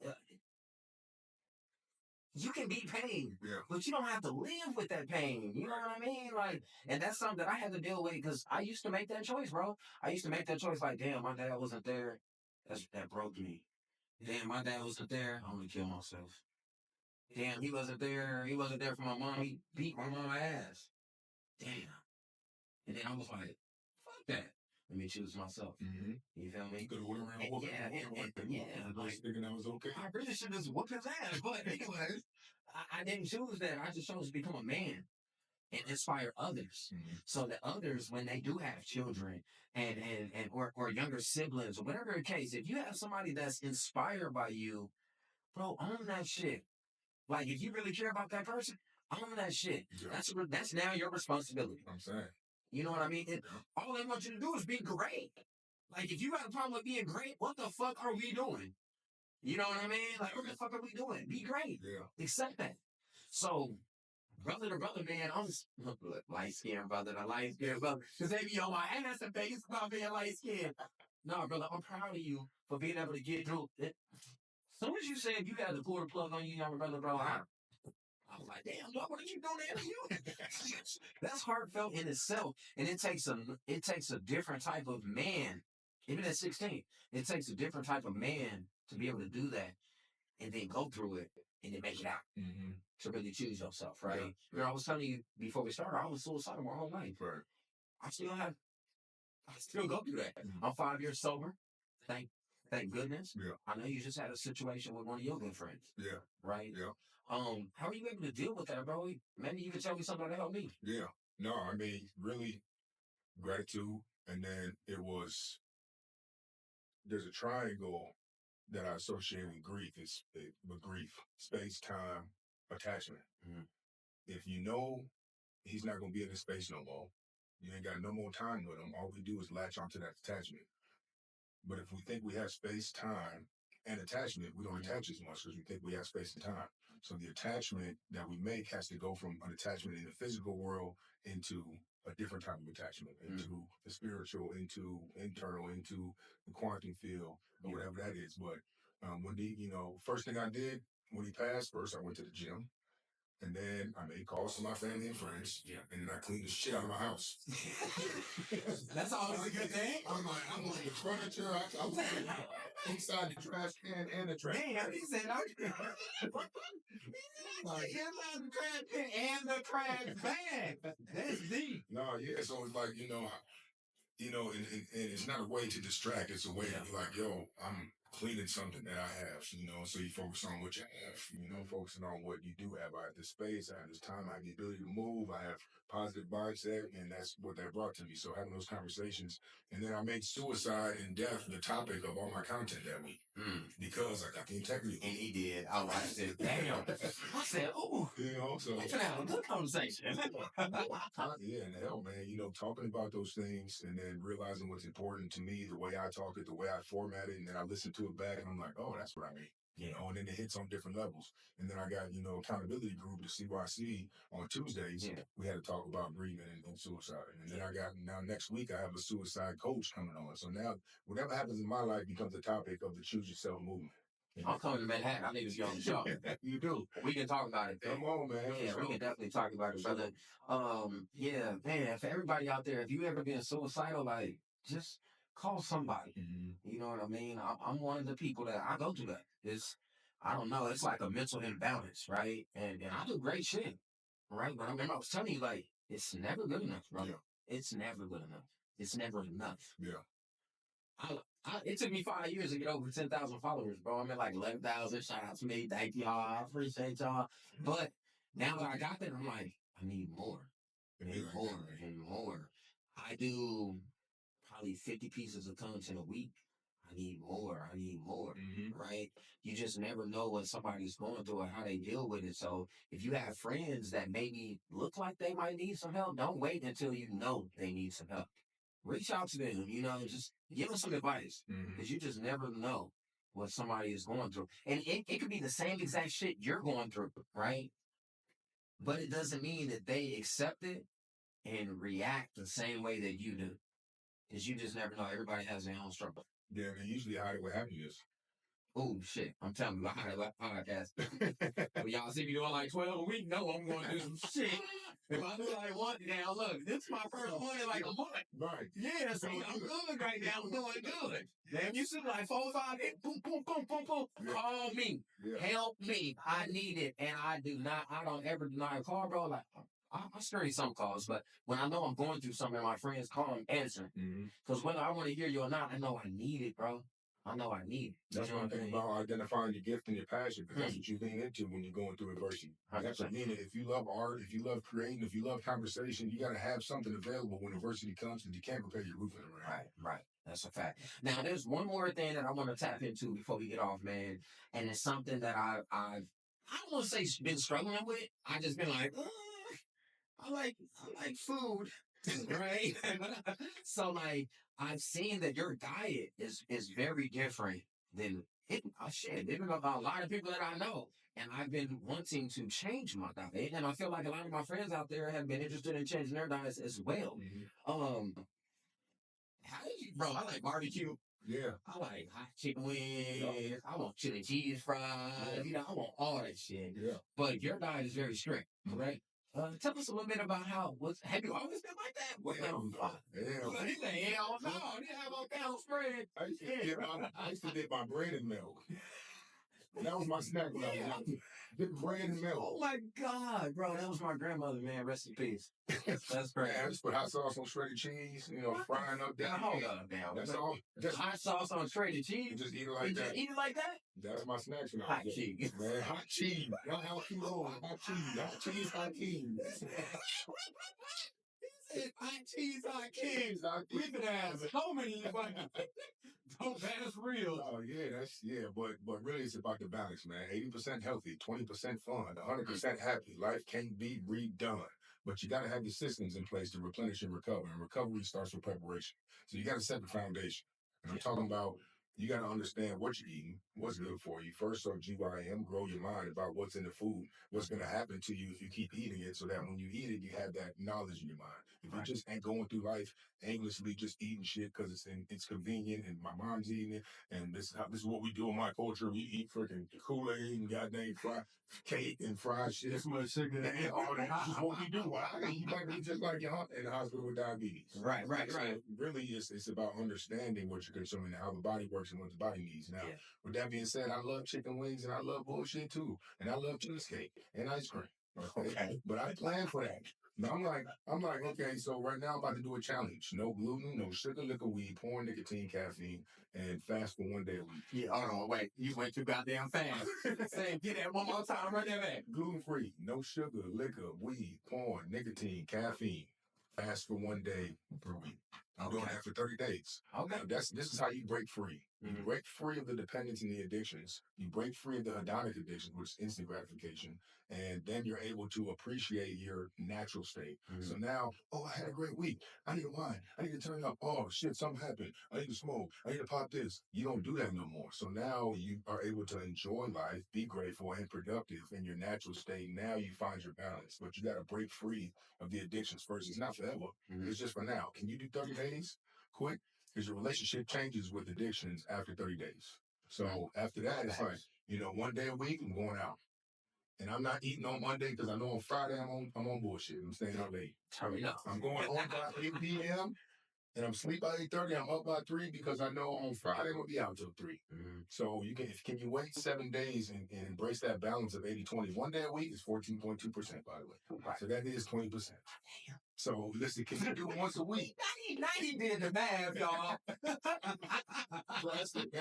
you can be pain, Yeah. but you don't have to live with that pain. You know what I mean? Like, and that's something that I had to deal with because I used to make that choice, bro. I used to make that choice like, damn, my dad wasn't there. That broke me. Damn, my dad wasn't there. I'm gonna kill myself. Damn, he wasn't there. He wasn't there for my mom. He beat my mama ass. Damn. And then I was like, fuck that. Let me choose myself. Mm-hmm. You feel me? You could have went around whooping like, thinking that was okay. I really should just whoop his ass. But anyways, I didn't choose that. I just chose to become a man and inspire others. Mm-hmm. So that others, when they do have children and or younger siblings or whatever the case, if you have somebody that's inspired by you, bro, own that shit. Like if you really care about that person, own that shit. Yeah. That's now your responsibility. I'm saying. You know what I mean? All they want you to do is be great. Like if you got a problem with being great, what the fuck are we doing? You know what I mean? Like what the fuck are we doing? Be great. Yeah. Accept that. So brother to brother, man, I'm light skinned brother to light skinned brother. Because they be on my ass and face about being light skinned. No, brother, I'm proud of you for being able to get through it. As soon as you said you had to pull the plug on you, younger brother, bro, I was like, damn, dog, what are you doing that to you? That's heartfelt in itself. And it takes a different type of man. Even at 16, it takes a different type of man to be able to do that and then go through it and then make it out. Mm-hmm. To really choose yourself, right? Yeah. You know, I was telling you before we started, I was suicidal my whole life. Right. I still go through that. Mm-hmm. I'm 5 years sober. Thank goodness. Yeah. I know you just had a situation with one of your good friends. Yeah. Right? Yeah. How are you able to deal with that, bro? Maybe you could tell me something to help me. Yeah. No, I mean, really gratitude. And then there's a triangle that I associate with grief. With grief, space, time, attachment. Mm-hmm. If you know he's not going to be in this space no more, you ain't got no more time with him. All we do is latch onto that attachment. But if we think we have space, time, and attachment, we don't attach as much because we think we have space and time. So the attachment that we make has to go from an attachment in the physical world into a different type of attachment, into the spiritual, into internal, into the quantum field, or whatever that is. But when first thing I did when he passed, first I went to the gym. And then I made calls to my family and friends. Yeah. And then I cleaned the shit out of my house. That's always a good thing. I'm like the furniture. I was inside the trash can and the trash. Damn, he said, like, inside the trash can and the trash bag. That's deep. No, yeah. So it's like, and it's not a way to distract. It's a way to be like, yo, I'm cleaning something that I have, so you focus on what you have, focusing on what you do have. I have this space, I have this time, I have the ability to move, I have positive mindset, and that's what that brought to me. So having those conversations, and then I made suicide and death the topic of all my content that week. Because I got the integrity. And he did. I watched it. Damn. I said, ooh. So we can have a good conversation. Yeah, and hell, man, talking about those things and then realizing what's important to me, the way I talk it, the way I format it, and then I listen to it back and I'm like, oh, that's what I mean. And then it hits on different levels. And then I got, accountability group, the CYC, on Tuesdays. Yeah. We had to talk about grieving and suicide. And then now next week, I have a suicide coach coming on. So now, whatever happens in my life becomes the topic of the Choose Yourself movement. I'm coming to Manhattan. I need to get on the show. You do. We can talk about it. Come on, man. Yeah, we can definitely talk about it, brother. Yeah, man, for everybody out there, if you ever been suicidal, like, just call somebody. Mm-hmm. You know what I mean? I'm one of the people that I go through that. I don't know, it's like a mental imbalance, right? And I do great shit, right? But I remember I was telling you, like, it's never good enough, brother. Yeah. It's never good enough. It's never enough. Yeah. It took me 5 years to get over 10,000 followers, bro. I'm at like 11,000. Shout out to me. Thank y'all. I appreciate y'all. But now that I got there, I'm like, I need more. And more. I do probably 50 pieces of content a week. I need more. Mm-hmm. Right? You just never know what somebody's going through or how they deal with it. So if you have friends that maybe look like they might need some help, don't wait until you know they need some help. Reach out to them, just give them some advice. Because you just never know what somebody is going through. And it could be the same exact shit you're going through, right? But it doesn't mean that they accept it and react the same way that you do. Because you just never know. Everybody has their own struggle. Yeah, and usually hide it with happiness. Oh shit! I'm telling you, I had a podcast. When y'all see me doing like 12 a week, no, I'm going to do some shit. If I do like one, now look, this is my first one in like a month. Right. Yeah, so I'm good right now. I'm doing good. Damn, you see like 4 or 5 hits, boom, boom, boom, boom, boom. Call me, help me. I need it, and I don't ever deny a call, bro. Like I screen some calls, but when I know I'm going through something, my friends call and answer. Because whether I want to hear you or not, I know I need it, bro. I know I need it. That's one thing about identifying your gift and your passion, because that's what you lean into when you're going through adversity. That's what I mean. If you love art, if you love creating, if you love conversation, you got to have something available when adversity comes, and you can't prepare your roof in the rain. Right. That's a fact. Now, there's one more thing that I want to tap into before we get off, man, and it's something that I don't want to say been struggling with. I just been like, I like food, right? So like I've seen that your diet is very different than shit. Even about a lot of people that I know, and I've been wanting to change my diet, and I feel like a lot of my friends out there have been interested in changing their diets as well. How did you, bro? I like barbecue. Yeah. I like hot chicken wings. I want chili cheese fries. I want all that shit. Yeah. But your diet is very strict, correct? Tell us a little bit about have you always been like that? Hell no. He said, hell no. I didn't have no down spread. I used to dip my bread in milk. That was my snack when I was young. Dip bread and milk. Oh my God, bro. That was my grandmother, man. Rest in peace. That's great. I just put hot sauce on shredded cheese, frying up that. Hold up now. That's all. Just hot sauce on shredded cheese? You just eat it like that. Just eat it like that? That's my snacks when I Hot was cheese. Man, hot cheese. Hot cheese. Hot cheese. Hot cheese. Hot cheese, hot cheese. We've been having so many. Don't that's real. Oh yeah, but really it's about the balance, man. 80% healthy, 20% fun, 100% happy. Life can't be redone. But you gotta have the systems in place to replenish and recover. And recovery starts with preparation. So you gotta set the foundation. And I'm talking about you got to understand what you're eating, what's good for you. First, so GYM, grow your mind about what's in the food, what's going to happen to you if you keep eating it, so that when you eat it, you have that knowledge in your mind. If you just ain't going through life aimlessly, just eating shit because it's convenient and my mom's eating it, and this is what we do in my culture. We eat freaking Kool-Aid and goddamn fried cake and fried shit. That's much sugar and all that. This is what we do. You might be just like your aunt in the hospital with diabetes. Right. So really, it's about understanding what you're consuming and how the body works and what the body needs. Now, with that being said, I love chicken wings and I love bullshit too, and I love cheesecake and ice cream. Okay, but I plan for that. Now I'm like, okay, so right now I'm about to do a challenge. No gluten, no sugar, liquor, weed, porn, nicotine, caffeine, and fast for 1 day a week. Yeah, hold on, wait. You went too goddamn fast. Say, get that one more time, right there, man. Gluten-free, no sugar, liquor, weed, porn, nicotine, caffeine. Fast for 1 day per week. I'm doing that for 30 days. Okay. Now, this is how you break free. You break free of the dependence and the addictions. You break free of the hedonic addiction, which is instant gratification. And then you're able to appreciate your natural state. So now, I had a great week. I need a wine. I need to turn up. Oh, shit, something happened. I need to smoke. I need to pop this. You don't do that no more. So now you are able to enjoy life, be grateful and productive in your natural state. Now you find your balance. But you got to break free of the addictions first. It's not forever. It's just for now. Can you do 30 days? Quick? Because your relationship changes with addictions after 30 days. So after that, it's like, 1 day a week, I'm going out. And I'm not eating on Monday because I know on Friday I'm on bullshit. I'm staying out late. Turn it up. I'm going home by 8 p.m. and I'm asleep by 8:30. I'm up by 3 because I know on Friday I'm gonna be out till 3. So can you wait 7 days and embrace that balance of 80-20? 1 day a week is 14.2%, by the way. Right. So that is 20%. Damn. So listen, can you do it once a week? 90 did the math, y'all. And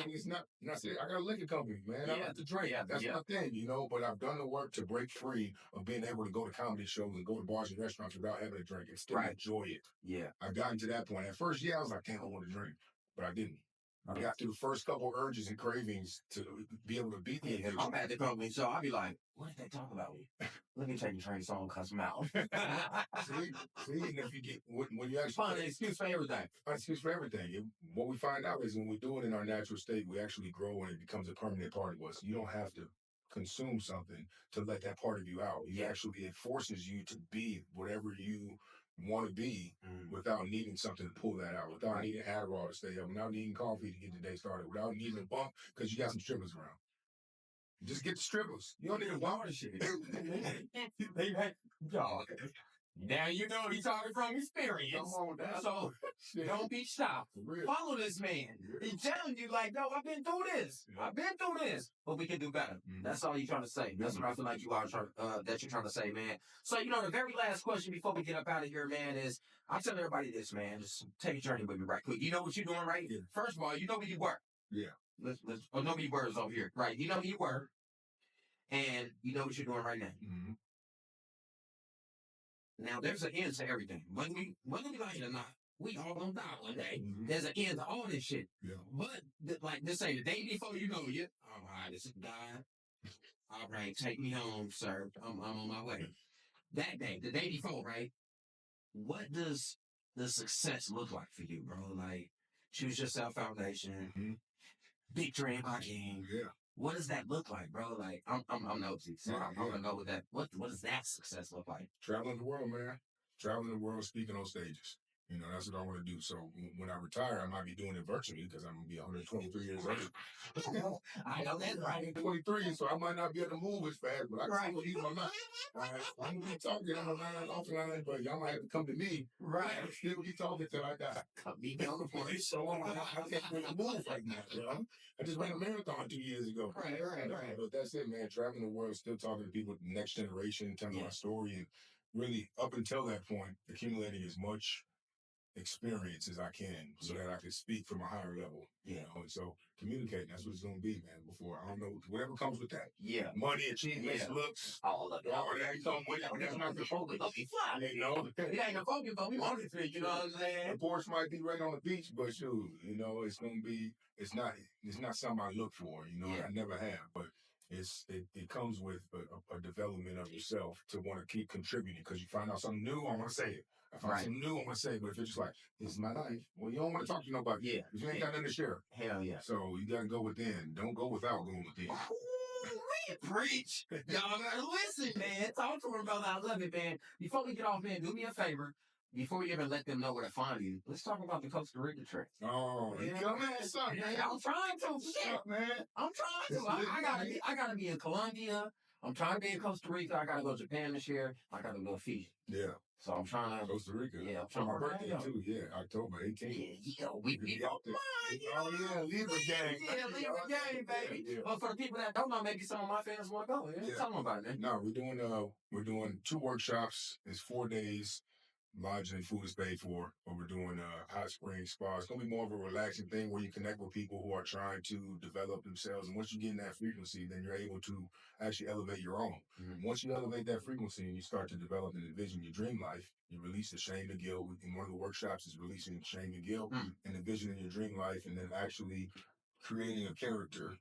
it's not, I got a liquor company, man. I like to drink. That's my thing, but I've done the work to break free of being able to go to comedy shows and go to bars and restaurants without having a drink and still enjoy it. Yeah. I've gotten to that point. At first, I was like, damn, I want to drink, but I didn't. I got through the first couple of urges and cravings to be able to beat the addiction. I'm at the company, so I'll be like, what did they talk about? Let me take the train song, cuss them out. See, and if you get, when you actually find an excuse for everything. Excuse for everything. What we find out is when we do it in our natural state, we actually grow and it becomes a permanent part of us. You don't have to consume something to let that part of you out. It forces you to be whatever you want to be without needing something to pull that out, without needing Adderall to stay up, without needing coffee to get the day started, without needing a bump because you got some strippers around. Just get the strippers. You don't need a bump. shit. Dog. Now you know he's talking from experience. Come on, now. So don't be stopped. Follow this man. He's telling you, like, no, I've been through this. I've been through this. But we can do better. That's all you're trying to say. That's what I feel like you are trying that you're trying to say, man. So, the very last question before we get up out of here, man, is I tell everybody this, man. Just take a journey with me right quick. You know what you're doing, right? Yeah. First of all, you know where you work. Yeah. No many words over here. Right. You know where you work. And you know what you're doing right now. Mm-hmm. Now, there's an end to everything. Whether we like it or not, we all gonna die one day. There's an end to all this shit. Yeah. But, just say the day before you know it, all right, this is God. All right, take me home, sir. I'm on my way. That day, the day before, right? What does the success look like for you, bro? Like, Choose Yourself Foundation, Big Dream Hakeem. Yeah. What does that look like, bro? Like, I'm nosy, so I want to know what does that success look like? Traveling the world, man. Traveling the world, speaking on stages. That's what I want to do. So when I retire, I might be doing it virtually because I'm going to be 123 years old. I know that's right. 23, so I might not be able to move as fast, but I can still use my mind. I'm going to be talking on the line, offline, but y'all might have to come to me. Right. I still be talking till I die. Come meet me on the place. So I can't really move right now, I just ran a marathon 2 years ago. Right. But that's it, man. Traveling the world, still talking to people, the next generation, telling my story, and really, up until that point, accumulating as much experience as I can so that I can speak from a higher level. And so communicating, that's what it's going to be, man. Before, I don't know, whatever comes with that. Yeah. Money, achievements, looks. All of that come with it. That's not the focus. Be fly. It ain't the focus, but we want it to, you know what I'm saying? The Porsche might be right on the beach, but shoot, it's going to be, it's not something I look for, I never have, but it comes with a development of yourself to want to keep contributing because you find out something new, I want to say it. I find something new, I want to say it. But if it's just like, this is my life, well, you don't want to talk to nobody. Yeah. Because you ain't got nothing to share. Hell yeah. So you got to go within. Don't go without going within. Ooh, preach. Y'all gotta listen, man. Talk to him, brother. I love it, man. Before we get off, man, do me a favor. Before we even let them know where to find you, let's talk about the Costa Rica trip. Oh, you coming at something, man. I'm trying to. Shit, man. I'm trying to. I gotta be in Colombia. I'm trying to be in Costa Rica. I gotta go to Japan this year. I gotta go to Fiji. Yeah. So I'm trying to. Costa Rica. Yeah, I'm for trying my to birthday too. Yeah, October 18th. Yeah, we be out there. Oh yeah, Libra gang. Yeah, Libra gang, baby. Yeah. But for the people that don't know, maybe some of my fans want to go. Tell them about it, man. No, we're doing 2 workshops. It's 4 days. Lodging and food is paid for, but we're doing hot spring spa. It's going to be more of a relaxing thing where you connect with people who are trying to develop themselves. And once you get in that frequency, then you're able to actually elevate your own. Once you elevate that frequency and you start to develop and envision your dream life, you release the shame and guilt. In one of the workshops is releasing shame and guilt and envisioning your dream life and then actually creating a character.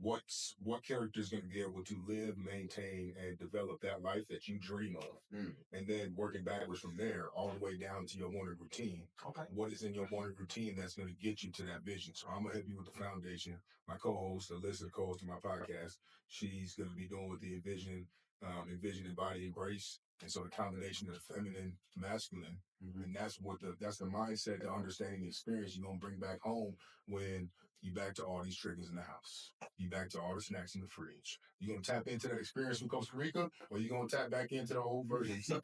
What character is going to be able to live, maintain, and develop that life that you dream of, and then working backwards from there all the way down to your morning routine. Okay. What is in your morning routine that's going to get you to that vision? So I'm gonna help you with the foundation. My co-host, Alyssa, co-host of my podcast, she's going to be doing with the envision, embody, embrace, and so the combination of feminine, masculine, and that's the mindset, the understanding, the experience you're gonna bring back home when you back to all these triggers in the house. You back to all the snacks in the fridge. You gonna tap into that experience from Costa Rica, or you gonna tap back into the old version? You still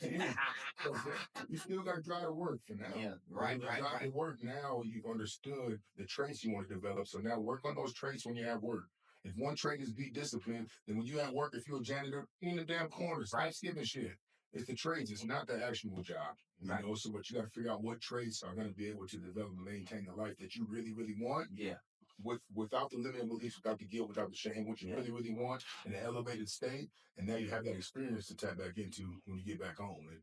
gotta drive to work for now. Yeah, right. Drive to work now. You've understood the traits you want to develop. So now work on those traits when you're at work. If one trait is be disciplined, then when you at work, if you're a janitor, you in the damn corner, stop skipping shit. It's the trades. It's not the actual job. So but you got to figure out what traits are going to be able to develop and maintain the life that you really, really want. Yeah. Without the limiting beliefs, without the guilt, without the shame, what you really, really want in an elevated state. And now you have that experience to tap back into when you get back home and,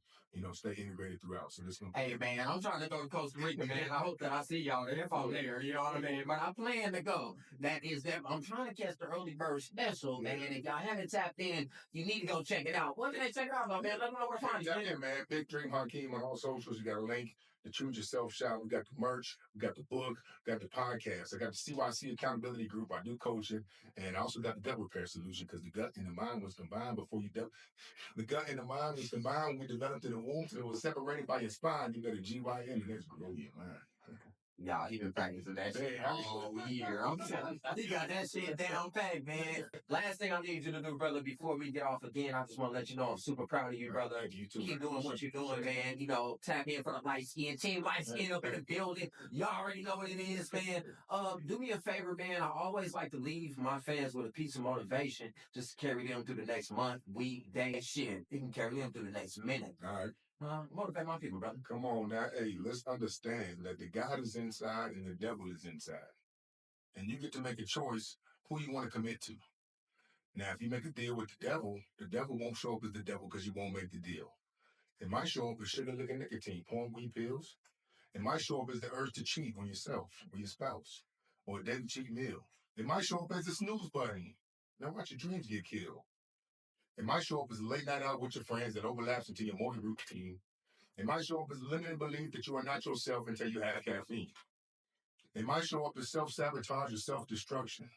stay integrated throughout. So this going Hey, man, I'm trying to go to Costa Rica, man. I hope that I see y'all there from there, you know what I mean? But I plan to go. I'm trying to catch the early bird special, man. If y'all haven't tapped in, you need to go check it out. What can they check it out, though, man? Let them know where to find you. Man, Big Dream Hakeem on all socials. You got a link. the Choose Yourself shop. We got the merch. We got the book. We got the podcast. I got the CYC accountability group. I do coaching, and I also got the gut repair solution because the gut and the mind was combined before you. The gut and the mind was combined when we developed in the womb. So it was separated by your spine. You got a GYN, and that's grow your mind. Y'all, he been practicing that shit all year. I'm telling you, he got that shit down pat, man. Last thing I need you to do, brother, before we get off again, I just want to let you know I'm super proud of you, brother. Thank you, too. Keep doing what you're doing, man. You know, tap in for the light skin. Team light skin up in the building. Y'all already know what it is, man. Do me a favor, man. I always like to leave my fans with a piece of motivation just to carry them through the next month, week, day, shit. You can carry them through the next minute. All right. Motivate my people, brother. Come on now. Hey, let's understand that the God is inside and the devil is inside. And you get to make a choice who you want to commit to. Now, if you make a deal with the devil won't show up as the devil because you won't make the deal. It might show up as sugar, liquor, nicotine, porn, weed, pills. It might show up as the urge to cheat on yourself or your spouse or a daily cheat meal. It might show up as a snooze button. Now watch your dreams get killed. It might show up as a late night out with your friends that overlaps into your morning routine. It might show up as a limited belief that you are not yourself until you have caffeine. It might show up as self-sabotage or self-destruction.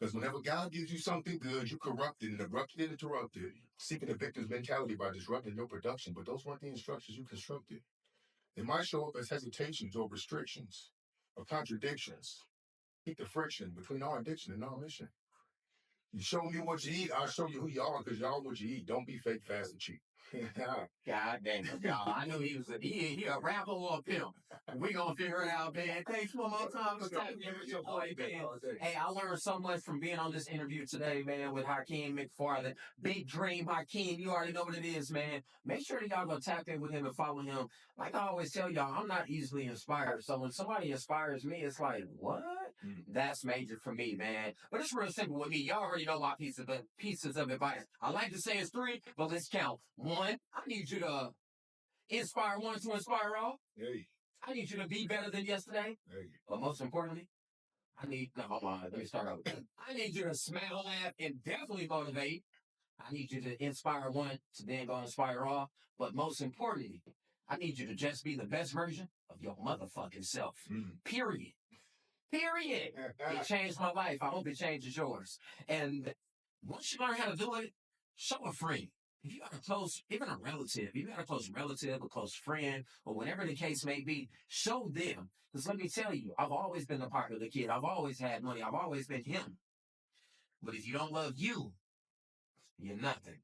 Because whenever God gives you something good, you corrupt it and abruptly interrupt it, seeking a victim's mentality by disrupting your production. But those weren't the instructions you constructed. It might show up as hesitations or restrictions or contradictions. Keep the friction between our addiction and our mission. You show me what you eat, I'll show you who you are because y'all what you eat. Don't be fake, fast, and cheap. God damn it, y'all. I knew he was a rapper or a pimp. We gonna figure it out, man. Thanks one more time for tapping in with your boy, man. Hey, I learned so much from being on this interview today, man, with Hakeem McFarlane. Big Dream Hakeem, you already know what it is, man. Make sure that y'all go tap in with him and follow him. Like I always tell y'all, I'm not easily inspired. So when somebody inspires me, it's like, what? That's major for me, man. But it's real simple with me. Y'all already know my pieces of advice. I like to say it's 3, but let's count. 1, I need you to inspire one to inspire all. Hey. I need you to be better than yesterday. Hey. But most importantly, hold on, let me start over. I need you to smile, laugh, and definitely motivate. I need you to inspire one to then go inspire all. But most importantly, I need you to just be the best version of your motherfucking self. Period. It changed my life. I hope it changes yours. And once you learn how to do it, show a friend. If you got a close, even a relative, a close friend, or whatever the case may be, show them. Because let me tell you, I've always been the popular kid. I've always had money. I've always been him. But if you don't love you, you're nothing.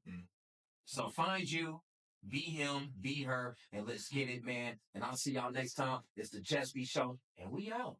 So find you, be him, be her, and let's get it, man. And I'll see y'all next time. It's the JusB Show, and we out.